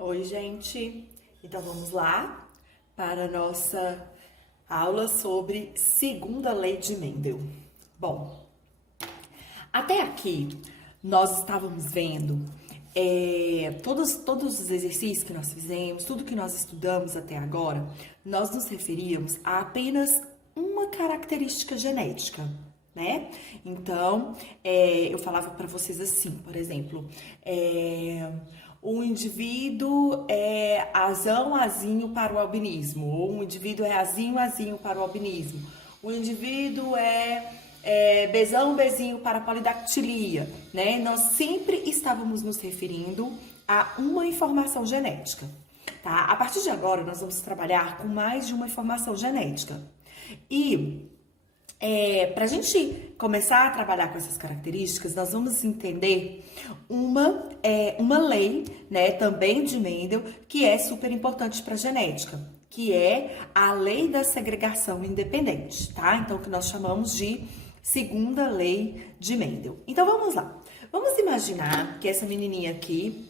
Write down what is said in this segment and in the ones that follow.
Oi, gente. Então vamos lá para a nossa aula sobre segunda lei de Mendel. Bom, até aqui nós estávamos vendo todos os exercícios que nós fizemos, tudo que nós estudamos até agora, nós nos referíamos a apenas uma característica genética, né? Então, eu falava para vocês assim, por exemplo, o indivíduo é azão, azinho para o albinismo, ou um indivíduo é azinho, azinho para o albinismo, o indivíduo bezão, bezinho para a polidactilia, né? Nós sempre estávamos nos referindo a uma informação genética, tá? A partir de agora, nós vamos trabalhar com mais de uma informação genética. E para a gente começar a trabalhar com essas características, nós vamos entender uma lei, né, também de Mendel, que é super importante para a genética, que é a lei da segregação independente, tá? Então, que nós chamamos de segunda lei de Mendel. Então, vamos lá. Vamos imaginar que essa menininha aqui,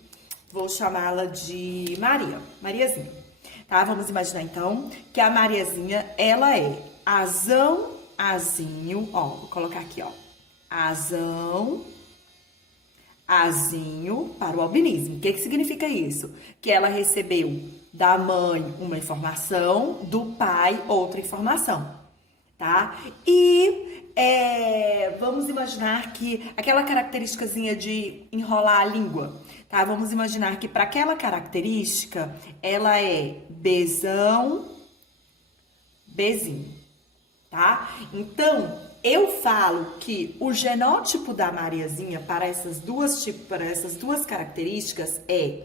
vou chamá-la de Maria, Mariazinha, tá? Vamos imaginar, então, que a Mariazinha, ela é azão, azinho, ó, vou colocar aqui, ó, azão, azinho para o albinismo. O que significa isso? Que ela recebeu da mãe uma informação, do pai outra informação, tá? E vamos imaginar que aquela característicazinha de enrolar a língua, tá? Vamos imaginar que para aquela característica, ela é bezão, bezinho. Tá? Então, eu falo que o genótipo da Mariazinha para essas duas características é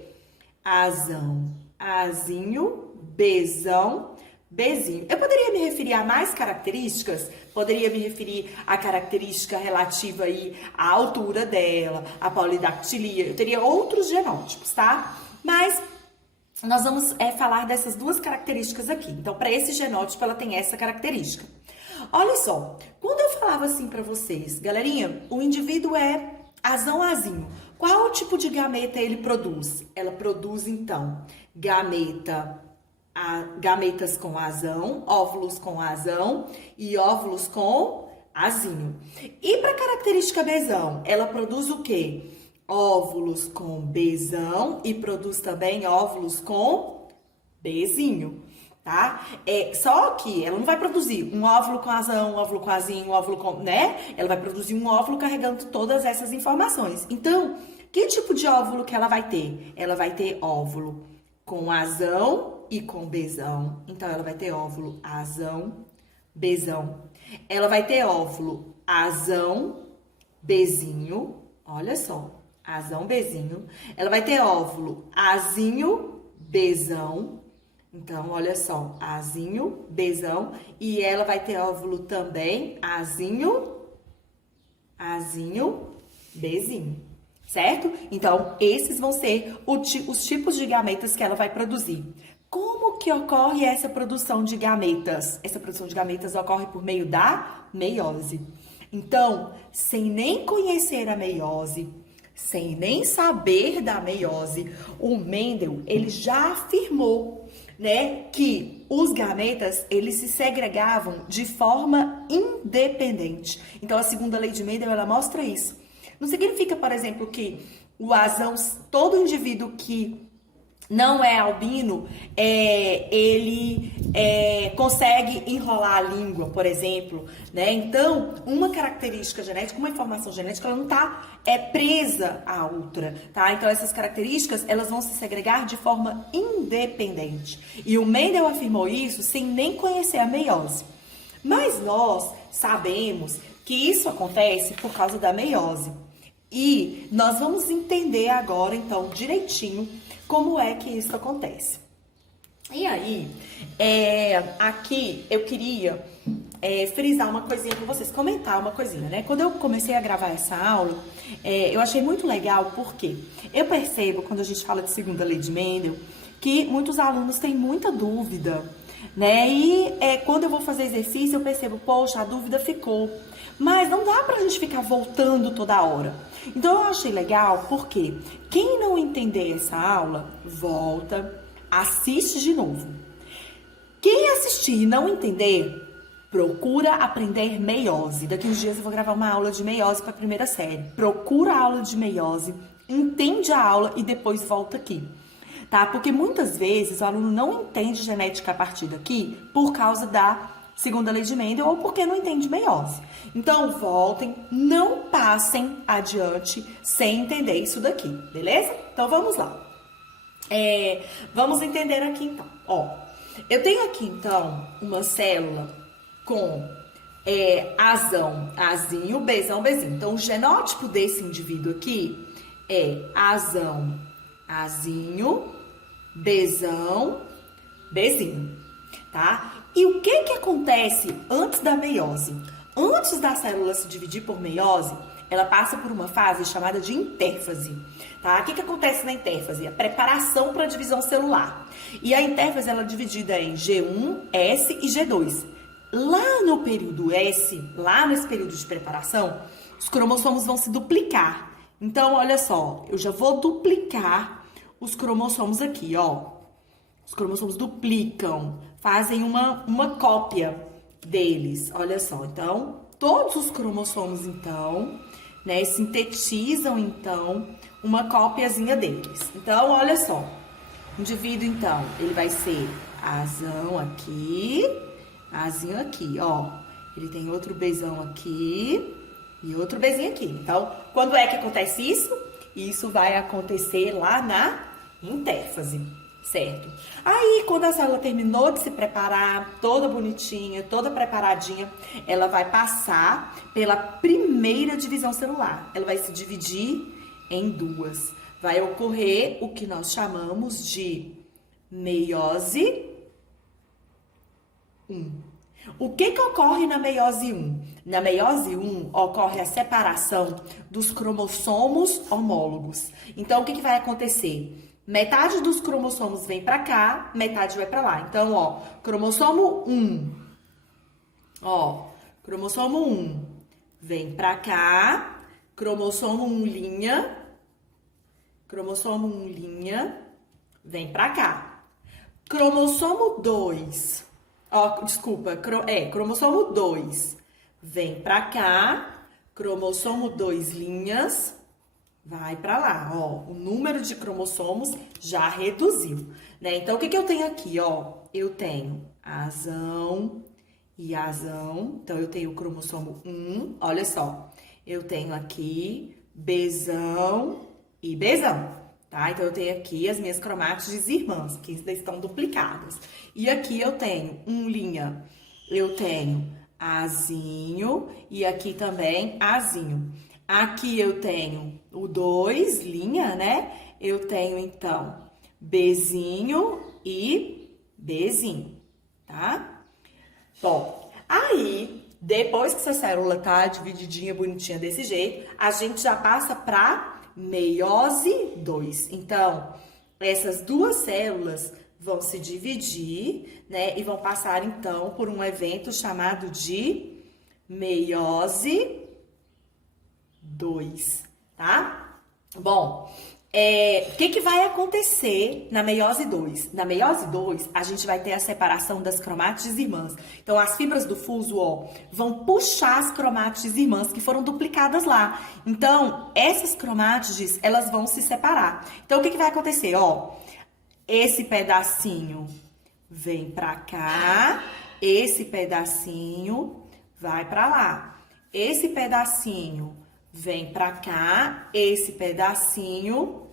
azão, azinho, bezão, bezinho. Eu poderia me referir a mais características? Poderia me referir à característica relativa aí à altura dela, à polidactilia. Eu teria outros genótipos, tá? Mas nós vamos falar dessas duas características aqui. Então, para esse genótipo, ela tem essa característica. Olha só, quando eu falava assim para vocês, galerinha, o indivíduo é azão-azinho. Qual tipo de gameta ele produz? Ela produz, então, gametas com azão, óvulos com azão e óvulos com azinho. E para a característica bezão, ela produz o quê? Óvulos com bezão e produz também óvulos com bezinho, tá? Só que ela não vai produzir um óvulo com azão, um óvulo com azinho, um óvulo com, né? Ela vai produzir um óvulo carregando todas essas informações. Então, que tipo de óvulo que ela vai ter? Ela vai ter óvulo com azão e com bezão. Então, ela vai ter óvulo azão, bezão. Ela vai ter óvulo azão, bezinho. Olha só. Azão, bezinho. Ela vai ter óvulo azinho, bezão. Então, olha só, azinho, bezão. E ela vai ter óvulo também azinho, bezinho. Certo? Então, esses vão ser os tipos de gametas que ela vai produzir. Como que ocorre essa produção de gametas? Essa produção de gametas ocorre por meio da meiose. Então, sem nem conhecer a meiose, sem nem saber da meiose, o Mendel, ele já afirmou, né, que os gametas, eles se segregavam de forma independente. Então, a segunda lei de Mendel, ela mostra isso. Não significa, por exemplo, que o azão, todo indivíduo que não é albino, ele consegue enrolar a língua, por exemplo, né? Então, uma característica genética, uma informação genética, ela não está presa à outra, tá? Então, essas características, elas vão se segregar de forma independente. E o Mendel afirmou isso sem nem conhecer a meiose. Mas nós sabemos que isso acontece por causa da meiose. E nós vamos entender agora, então, direitinho, como é que isso acontece. E aí, aqui eu queria frisar uma coisinha com vocês, comentar uma coisinha, né? Quando eu comecei a gravar essa aula, eu achei muito legal, porque eu percebo, quando a gente fala de segunda lei de Mendel, que muitos alunos têm muita dúvida né? E quando eu vou fazer exercício, eu percebo, poxa, a dúvida ficou. Mas não dá pra gente ficar voltando toda hora. Então eu achei legal, porque quem não entender essa aula, volta, assiste de novo. Quem assistir e não entender, procura aprender meiose. Daqui uns dias eu vou gravar uma aula de meiose para a primeira série. Procura a aula de meiose, entende a aula e depois volta aqui. Tá? Porque muitas vezes o aluno não entende genética a partir daqui por causa da segunda lei de Mendel ou porque não entende meiose. Então voltem, não passem adiante sem entender isso daqui, beleza? Então vamos lá. Vamos entender aqui então. Ó, eu tenho aqui então uma célula com azão, azinho, bezão, bezinho. Então o genótipo desse indivíduo aqui é azão, azinho, bezão, bezinho, tá? E o que que acontece antes da meiose? Antes da célula se dividir por meiose, ela passa por uma fase chamada de intérfase, tá? O que que acontece na intérfase? A preparação para a divisão celular. E a intérfase ela é dividida em G1, S e G2. Lá no período S, lá nesse período de preparação, os cromossomos vão se duplicar. Então, olha só, eu já vou duplicar os cromossomos aqui, ó. Os cromossomos duplicam, fazem uma cópia deles, olha só. Então, todos os cromossomos, então, né, sintetizam, então, uma cópiazinha deles. Então, olha só, o indivíduo, então, ele vai ser azão aqui, azinho aqui, ó. Ele tem outro bezão aqui e outro bezinho aqui. Então, quando é que acontece isso? Isso vai acontecer lá na intérfase, certo? Aí, quando a célula terminou de se preparar, toda bonitinha, toda preparadinha, ela vai passar pela primeira divisão celular. Ela vai se dividir em duas. Vai ocorrer o que nós chamamos de meiose 1. O que que ocorre na meiose 1? Na meiose 1 ocorre a separação dos cromossomos homólogos. Então, o que que vai acontecer? Metade dos cromossomos vem para cá, metade vai para lá. Então, ó, cromossomo 1. Ó, cromossomo 1 vem para cá, cromossomo 1 linha, cromossomo 1 linha, vem para cá. Cromossomo 2, ó, desculpa, cromossomo 2 vem para cá, cromossomo 2 linhas, vai para lá, ó, o número de cromossomos já reduziu, né? Então, o que que eu tenho aqui, ó? Eu tenho azão e azão, então eu tenho o cromossomo 1, olha só, eu tenho aqui bezão e bezão, tá? Então, eu tenho aqui as minhas cromátides irmãs, que estão duplicadas. E aqui eu tenho linha, eu tenho azinho e aqui também azinho. Aqui eu tenho o 2, linha, né? Eu tenho, então, bezinho e bezinho, tá? Bom, aí, depois que essa célula tá divididinha, bonitinha desse jeito, a gente já passa pra meiose 2. Então, essas duas células vão se dividir, né? E vão passar, então, por um evento chamado de meiose 2, tá? Bom, o que que vai acontecer na meiose 2? Na meiose 2, a gente vai ter a separação das cromátides irmãs. Então, as fibras do fuso, ó, vão puxar as cromátides irmãs que foram duplicadas lá. Então, essas cromátides, elas vão se separar. Então, o que que vai acontecer? Ó, esse pedacinho vem pra cá, esse pedacinho vai pra lá. Esse pedacinho vem pra cá, esse pedacinho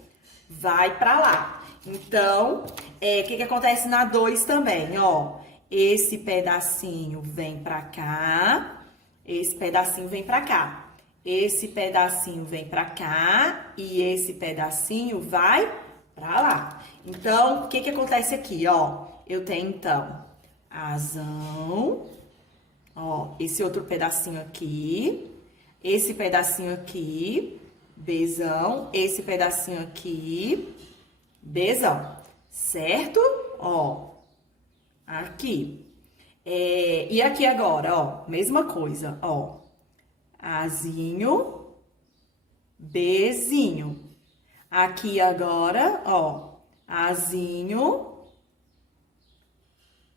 vai pra lá. Então, o que que acontece na 2 também, ó? Esse pedacinho vem pra cá, esse pedacinho vem pra cá. Esse pedacinho vem pra cá e esse pedacinho vai pra lá. Então, o que que acontece aqui, ó? Eu tenho, então, azão, ó, esse outro pedacinho aqui, esse pedacinho aqui, bezão, esse pedacinho aqui, bezão, certo? Ó, Aqui. E aqui agora, ó, mesma coisa, ó. Azinho, Bzinho. Aqui agora, ó, Azinho,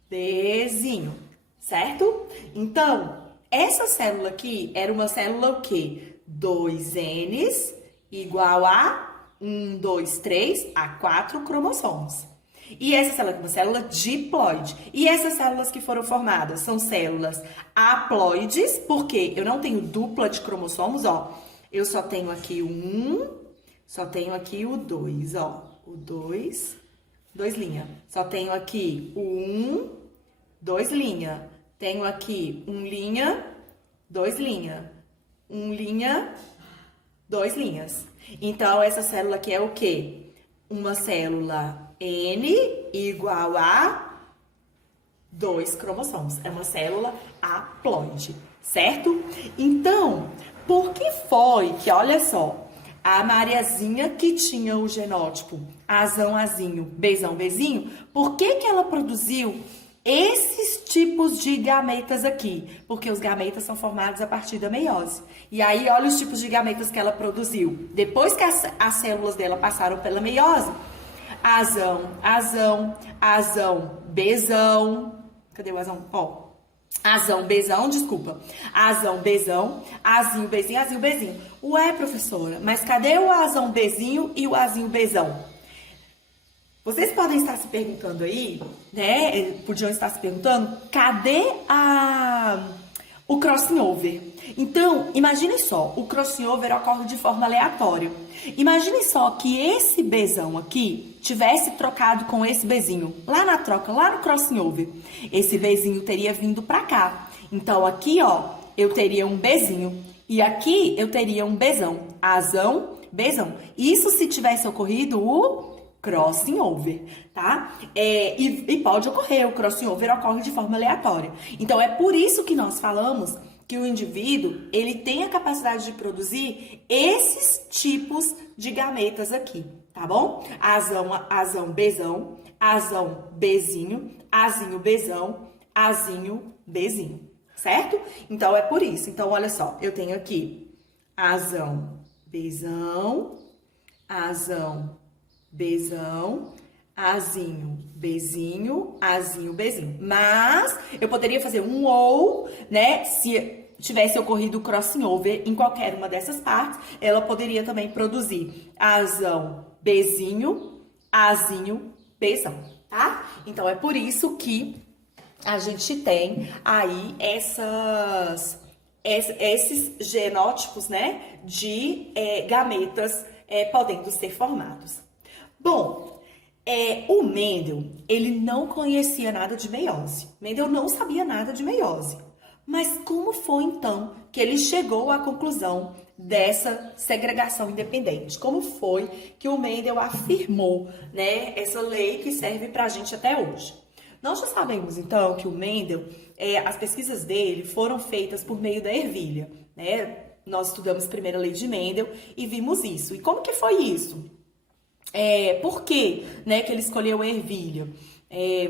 Bzinho, certo? Então, essa célula aqui era uma célula o quê? 2Ns igual a 1, 2, 3, a 4 cromossomos. E essa célula é uma célula diploide. E essas células que foram formadas são células haploides, porque eu não tenho dupla de cromossomos, ó. Eu só tenho aqui o 1, só tenho aqui o 2, ó. O 2, 2 linha. Só tenho aqui o 1, 2 linha. Tenho aqui 1 linha, 2 linha. 1 linha, 2 linhas. Então, essa célula aqui é o quê? Uma célula N igual a 2 cromossomos. É uma célula haploide, certo? Então, por que foi que, olha só, a Mariazinha que tinha o genótipo Azão, Azinho, Bzão, Bzinho, por que que ela produziu esses tipos de gametas aqui? Porque os gametas são formados a partir da meiose. E aí, olha os tipos de gametas que ela produziu. Depois que as células dela passaram pela meiose, Azão, Azão, Azão, Bzão. Cadê o Azão? Ó. Azão, Bzão, desculpa. Azão, Bzão, Azinho, Bzinho, Azinho, Bzinho. Ué, professora, mas cadê o Azão, Bzinho e o Azinho, Bzão? Vocês podem estar se perguntando aí, né? Podiam estar se perguntando, cadê o crossing over? Então, imaginem só, o crossing over ocorre de forma aleatória. Imaginem só que esse Bzão aqui tivesse trocado com esse Bzinho. Lá na troca, lá no crossing over, esse Bzinho teria vindo pra cá. Então, aqui, ó, eu teria um Bzinho. E aqui eu teria um Bzão. Azão, Bzão. Isso se tivesse ocorrido o crossing over, tá? E pode ocorrer, o crossing over ocorre de forma aleatória. Então, é por isso que nós falamos que o indivíduo, ele tem a capacidade de produzir esses tipos de gametas aqui, tá bom? Azão, Azão, Bzão, Azão, Bzinho, Azinho, Bzão, Azinho, Bzinho, certo? Então, é por isso. Então, olha só, eu tenho aqui Azão, Bzão, Azão, Bzão, Azinho, Bzinho, Azinho, Bzinho. Mas eu poderia fazer um ou, né? Se tivesse ocorrido o crossing over em qualquer uma dessas partes, ela poderia também produzir Azão, Bzinho, Azinho, Bzão, tá? Então é por isso que a gente tem aí esses genótipos, né? De gametas podendo ser formados. Bom, o Mendel, ele não conhecia nada de meiose. Mendel não sabia nada de meiose. Mas como foi, então, que ele chegou à conclusão dessa segregação independente? Como foi que o Mendel afirmou, né, essa lei que serve pra gente até hoje? Nós já sabemos, então, que o Mendel, as pesquisas dele foram feitas por meio da ervilha, né? Nós estudamos primeiro a lei de Mendel e vimos isso. E como que foi isso? Por que, né, que ele escolheu a ervilha?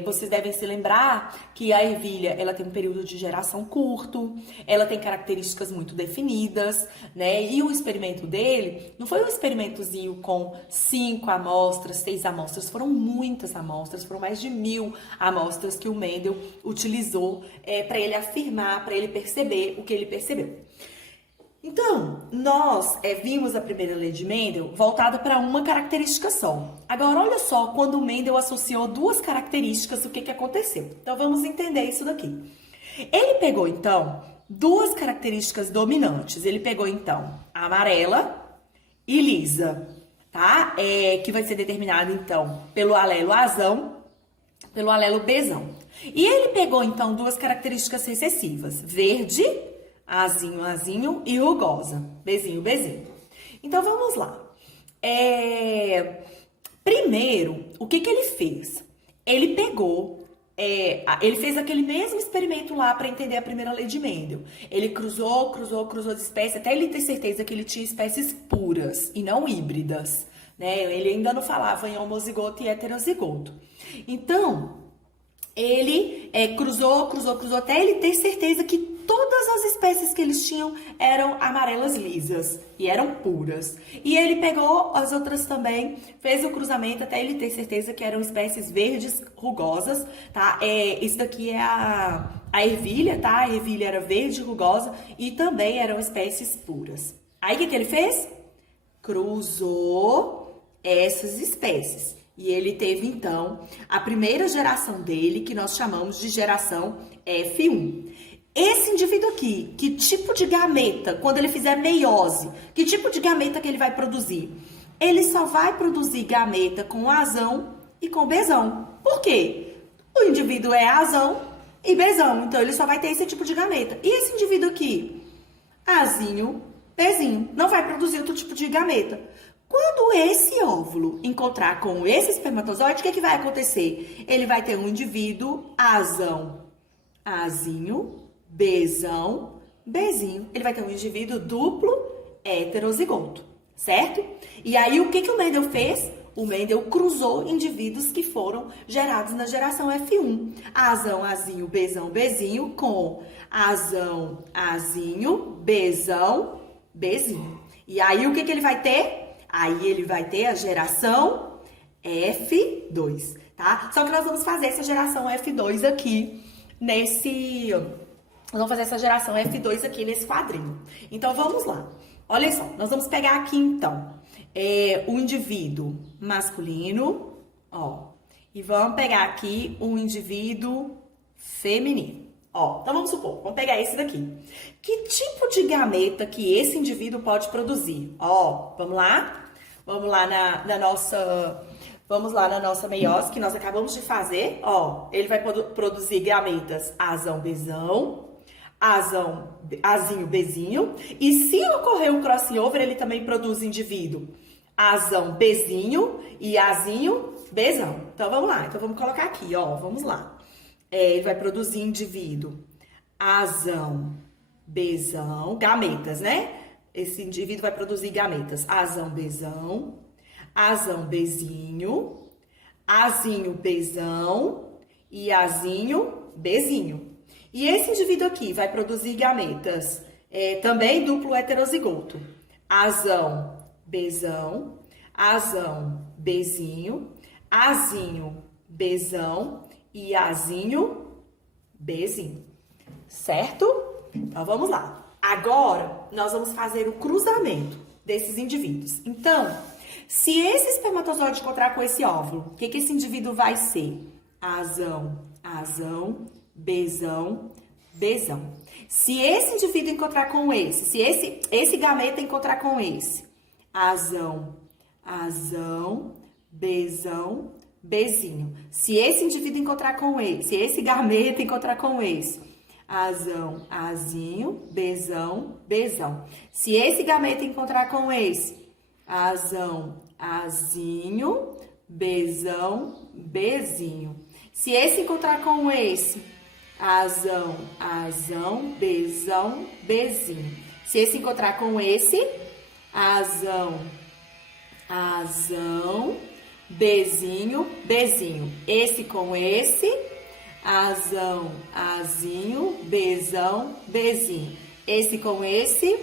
Vocês devem se lembrar que a ervilha, ela tem um período de geração curto, ela tem características muito definidas, né? E o experimento dele não foi um experimentozinho com 5 amostras, 6 amostras, foram muitas amostras, foram mais de 1000 amostras que o Mendel utilizou para ele afirmar, para ele perceber o que ele percebeu. Então, nós vimos a primeira lei de Mendel voltada para uma característica só. Agora, olha só, quando o Mendel associou duas características, o que aconteceu? Então, vamos entender isso daqui. Ele pegou, então, duas características dominantes. Ele pegou, então, a amarela e lisa, tá? Que vai ser determinada, então, pelo alelo Azão, pelo alelo Bzão. E ele pegou, então, duas características recessivas, verde, Azinho, Azinho e rugosa, Bzinho, Bzinho. Então, vamos lá. Primeiro, o que ele fez? Ele pegou, ele fez aquele mesmo experimento lá para entender a primeira lei de Mendel. Ele cruzou as espécies, até ele ter certeza que ele tinha espécies puras e não híbridas, né? Ele ainda não falava em homozigoto e heterozigoto. Então, Ele cruzou até ele ter certeza que todas as espécies que eles tinham eram amarelas lisas e eram puras. E ele pegou as outras também, fez o cruzamento até ele ter certeza que eram espécies verdes rugosas, tá? Isso daqui é a ervilha, tá? A ervilha era verde rugosa e também eram espécies puras. Aí o que ele fez? Cruzou essas espécies. E ele teve, então, a primeira geração dele, que nós chamamos de geração F1. Esse indivíduo aqui, que tipo de gameta, quando ele fizer meiose, que tipo de gameta que ele vai produzir? Ele só vai produzir gameta com Azão e com Bzão. Por quê? O indivíduo é Azão e Bzão, então ele só vai ter esse tipo de gameta. E esse indivíduo aqui? Azinho, Bzinho, não vai produzir outro tipo de gameta. Quando esse óvulo encontrar com esse espermatozoide, o que vai acontecer? Ele vai ter um indivíduo Azão, Azinho, Bzão, Bzinho. Ele vai ter um indivíduo duplo heterozigoto, certo? E aí, o que o Mendel fez? O Mendel cruzou indivíduos que foram gerados na geração F1. Azão, Azinho, Bzão, Bzinho com Azão, Azinho, Bzão, Bzinho. E aí, o que ele vai ter? Aí ele vai ter a geração F2, tá? Só que nós vamos fazer essa geração F2 aqui nesse... Nós vamos fazer essa geração F2 aqui nesse quadrinho. Então, vamos lá. Olha só, nós vamos pegar aqui, então, o indivíduo masculino, ó. E vamos pegar aqui um indivíduo feminino. Ó, então vamos supor, vamos pegar esse daqui. Que tipo de gameta que esse indivíduo pode produzir? Ó, vamos lá? Vamos lá na nossa meiose que nós acabamos de fazer. Ó, ele vai produzir gametas Azão, Bzão, Azão, Azinho, Bzinho. E se ocorrer um crossover, ele também produz indivíduo Azão, Bzinho e Azinho, Bzão. Então vamos lá, então vamos colocar aqui, ó, vamos lá. Ele vai produzir indivíduo Azão, Bzão, gametas, né? Esse indivíduo vai produzir gametas Azão, Bzão, Azão, Bzinho, Azinho, Bzão e Azinho, Bzinho. E esse indivíduo aqui vai produzir gametas também duplo heterozigoto. Azão, Bzão, Azão, Bzinho, Azinho, Bzão e Azinho, Bzinho. Certo? Então, vamos lá. Agora, nós vamos fazer o cruzamento desses indivíduos. Então, se esse espermatozoide encontrar com esse óvulo, o que esse indivíduo vai ser? Azão, Azão, Bzão, Bzão. Se esse indivíduo encontrar com esse, se esse gameta encontrar com esse, Azão, Azão, Bzão, Bzinho. Se esse indivíduo encontrar com esse, se esse gameta encontrar com esse, Azão, Azinho, Bzão, Bzão. Se esse gameta encontrar com esse, Azão, Azinho, Bzão, Bzinho. Se esse encontrar com esse, Azão, Azão, Bzão, Bzinho. Se esse encontrar com esse, Azão, Azão, Bzinho, Bzinho. Esse com esse, Azão, Azinho, Bzão, Bzinho. Esse com esse,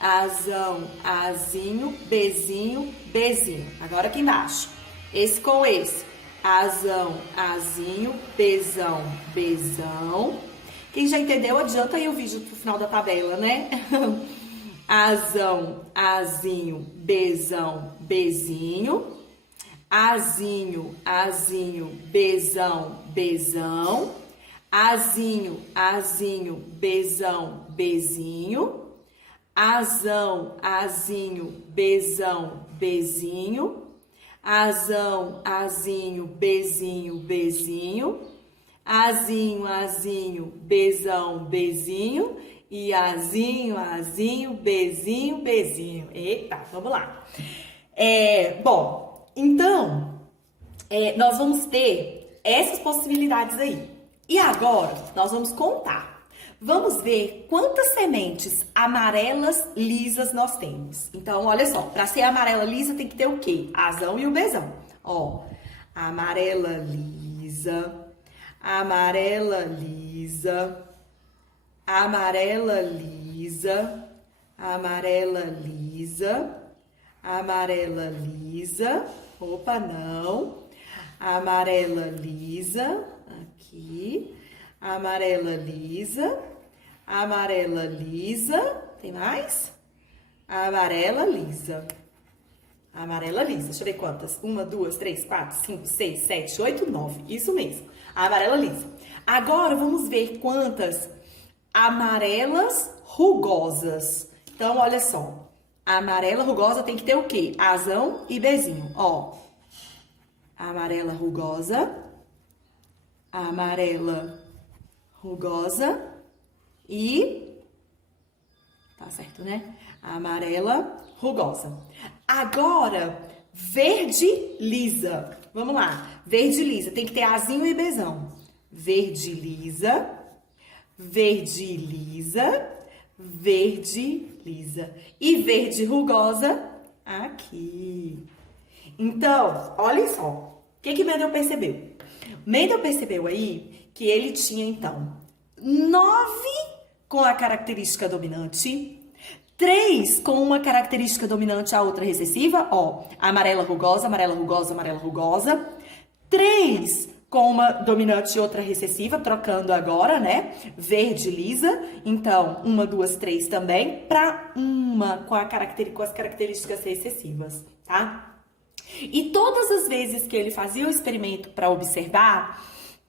Azão, Azinho, Bzinho, Bzinho. Agora aqui embaixo. Esse com esse, Azão, Azinho, Bzão, Bzão. Quem já entendeu, adianta aí o vídeo pro final da tabela, né? Azão, Azinho, Bzão, Bzinho. Azinho, Azinho, Bzão, Bzão. Azinho, Azinho, Bzão, Bzinho. Azão, Azinho, Bzão, Bzinho. Azão, Azinho, Bzinho, Bzinho. Azinho, Azinho, Bzão, Bzinho. E Azinho, Azinho, Bzinho, Bzinho. Eita, vamos lá. Bom, então, nós vamos ter essas possibilidades aí. E agora, nós vamos contar. Vamos ver quantas sementes amarelas lisas nós temos. Então, olha só, para ser amarela lisa tem que ter o quê? A Azão e o Bzão. Ó, amarela lisa, amarela lisa, amarela lisa, amarela lisa, amarela lisa, opa, não, amarela lisa, aqui, amarela lisa, amarela lisa, tem mais? Amarela lisa. Amarela lisa, deixa eu ver quantas. 1, 2, 3, 4, 5, 6, 7, 8, 9. Isso mesmo, amarela lisa. Agora vamos ver quantas amarelas rugosas. Então, olha só. A amarela rugosa tem que ter o quê? Azão e bezinho, ó. Amarela rugosa. Amarela rugosa. E... tá certo, né? Amarela rugosa. Agora, verde lisa. Vamos lá. Verde lisa. Tem que ter azinho e bezão. Verde lisa. Verde lisa. Verde lisa. E verde rugosa aqui. Então, olha só. O que Mendel percebeu? Mendel percebeu aí que ele tinha, então, 9 com a característica dominante, 3 com uma característica dominante, a outra recessiva, ó, amarela rugosa, amarela rugosa, amarela rugosa. 3 com uma dominante e outra recessiva, trocando agora, né? Verde lisa. Então, 1, 2, 3 também, para uma com as características recessivas, tá? E todas as vezes que ele fazia o experimento para observar,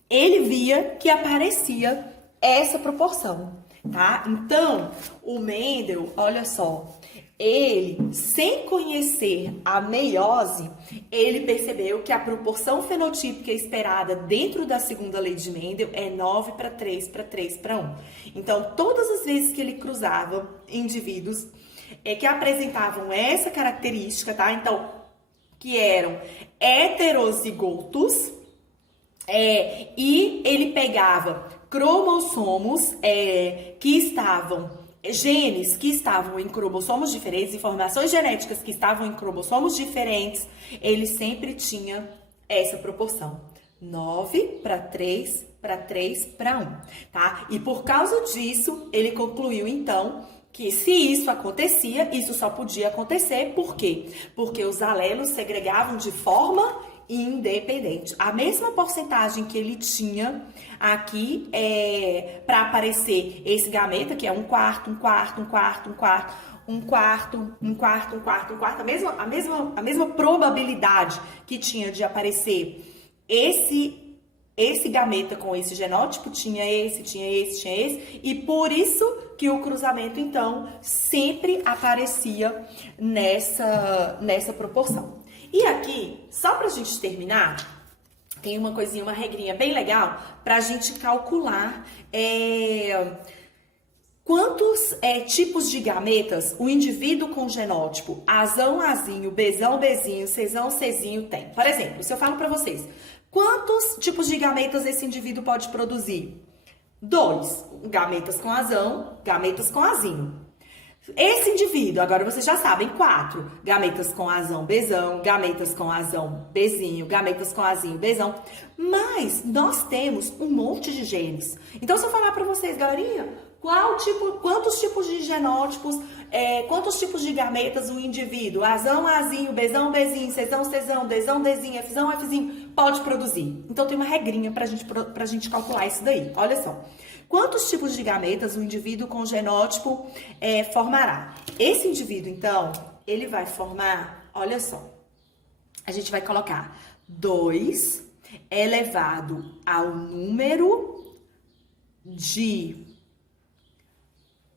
ele via que aparecia essa proporção, tá? Então, o Mendel, olha só, ele, sem conhecer a meiose, ele percebeu que a proporção fenotípica esperada dentro da segunda lei de Mendel é 9 para 3 para 3 para 1. Então, todas as vezes que ele cruzava indivíduos que apresentavam essa característica, tá? Então, que eram heterozigotos, e ele pegava cromossomos que estavam, genes que estavam em cromossomos diferentes, informações genéticas que estavam em cromossomos diferentes, ele sempre tinha essa proporção. 9 para 3 para 3 para 1, tá? E por causa disso, ele concluiu, então, que se isso acontecia, isso só podia acontecer, por quê? Porque os alelos segregavam de forma independente. A mesma porcentagem que ele tinha aqui para aparecer esse gameta, que é um quarto, um quarto, um quarto, um quarto, um quarto, um quarto, um quarto, um quarto, a mesma probabilidade que tinha de aparecer esse gameta com esse genótipo, tinha esse, e por isso que o cruzamento, então, sempre aparecia nessa proporção. E aqui, só pra gente terminar, tem uma coisinha, uma regrinha bem legal pra gente calcular quantos tipos de gametas o indivíduo com genótipo azão, azinho, bezão, bezinho, cezão, cezinho tem. Por exemplo, se eu falo pra vocês, quantos tipos de gametas esse indivíduo pode produzir? 2, gametas com azão, gametas com azinho. Esse indivíduo, agora vocês já sabem, 4, gametas com azão, bezão, gametas com azão, bezinho, gametas com azinho, bezão. Mas nós temos um monte de genes. Então, se eu falar pra vocês, galerinha, quantos tipos de genótipos, quantos tipos de gametas o indivíduo, azão, azinho, bezão, bezinho, cezão, cezão, dezão, dezinho, fzão, fzinho, pode produzir? Então, tem uma regrinha pra gente calcular isso daí. Olha só. Quantos tipos de gametas o indivíduo com genótipo formará? Esse indivíduo, então, ele vai formar, olha só, a gente vai colocar 2 elevado ao número de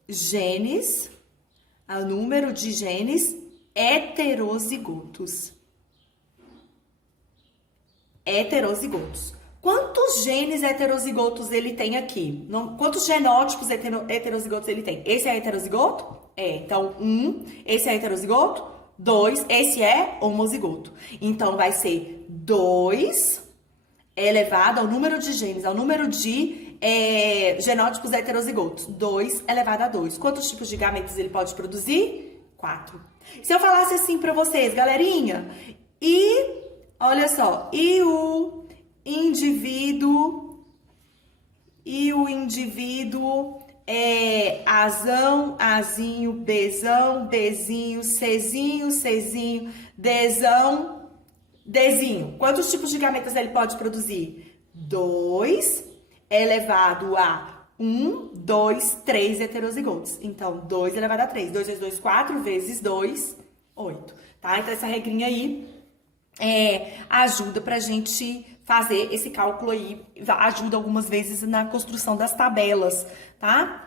genes, heterozigotos. Quantos genes heterozigotos ele tem aqui? Quantos genótipos heterozigotos ele tem? Esse é heterozigoto? Então, 1, esse é heterozigoto? 2, esse é homozigoto. Então, vai ser 2 elevado ao número de genes, ao número de genótipos heterozigotos. 2 elevado a 2. Quantos tipos de gametas ele pode produzir? 4. Se eu falasse assim pra vocês, galerinha, olha só, e o indivíduo E o indivíduo é Azão, Azinho, Bzão, Bzinho, Czinho, Czinho, Dzão, Dzinho. Quantos tipos de gametas ele pode produzir? 2 elevado a 1, 2, 3 heterozigotos. Então, 2 elevado a 3. 2 vezes 2, 4, vezes 2, 8. Tá? Então, essa regrinha aí ajuda pra gente fazer esse cálculo aí, ajuda algumas vezes na construção das tabelas, tá?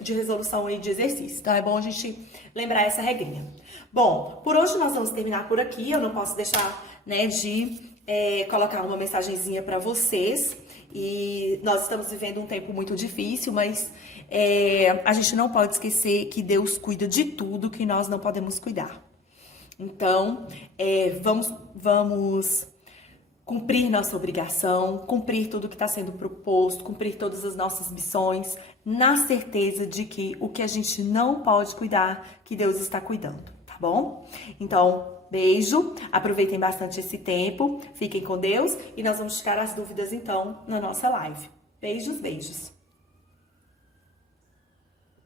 De resolução aí de exercício. Então, é bom a gente lembrar essa regrinha. Bom, por hoje nós vamos terminar por aqui. Eu não posso deixar, né, de colocar uma mensagenzinha para vocês. E nós estamos vivendo um tempo muito difícil, mas a gente não pode esquecer que Deus cuida de tudo que nós não podemos cuidar. Então, vamos cumprir nossa obrigação, cumprir tudo que está sendo proposto, cumprir todas as nossas missões, na certeza de que o que a gente não pode cuidar, que Deus está cuidando, tá bom? Então, beijo, aproveitem bastante esse tempo, fiquem com Deus e nós vamos tirar as dúvidas então na nossa live. Beijos, beijos!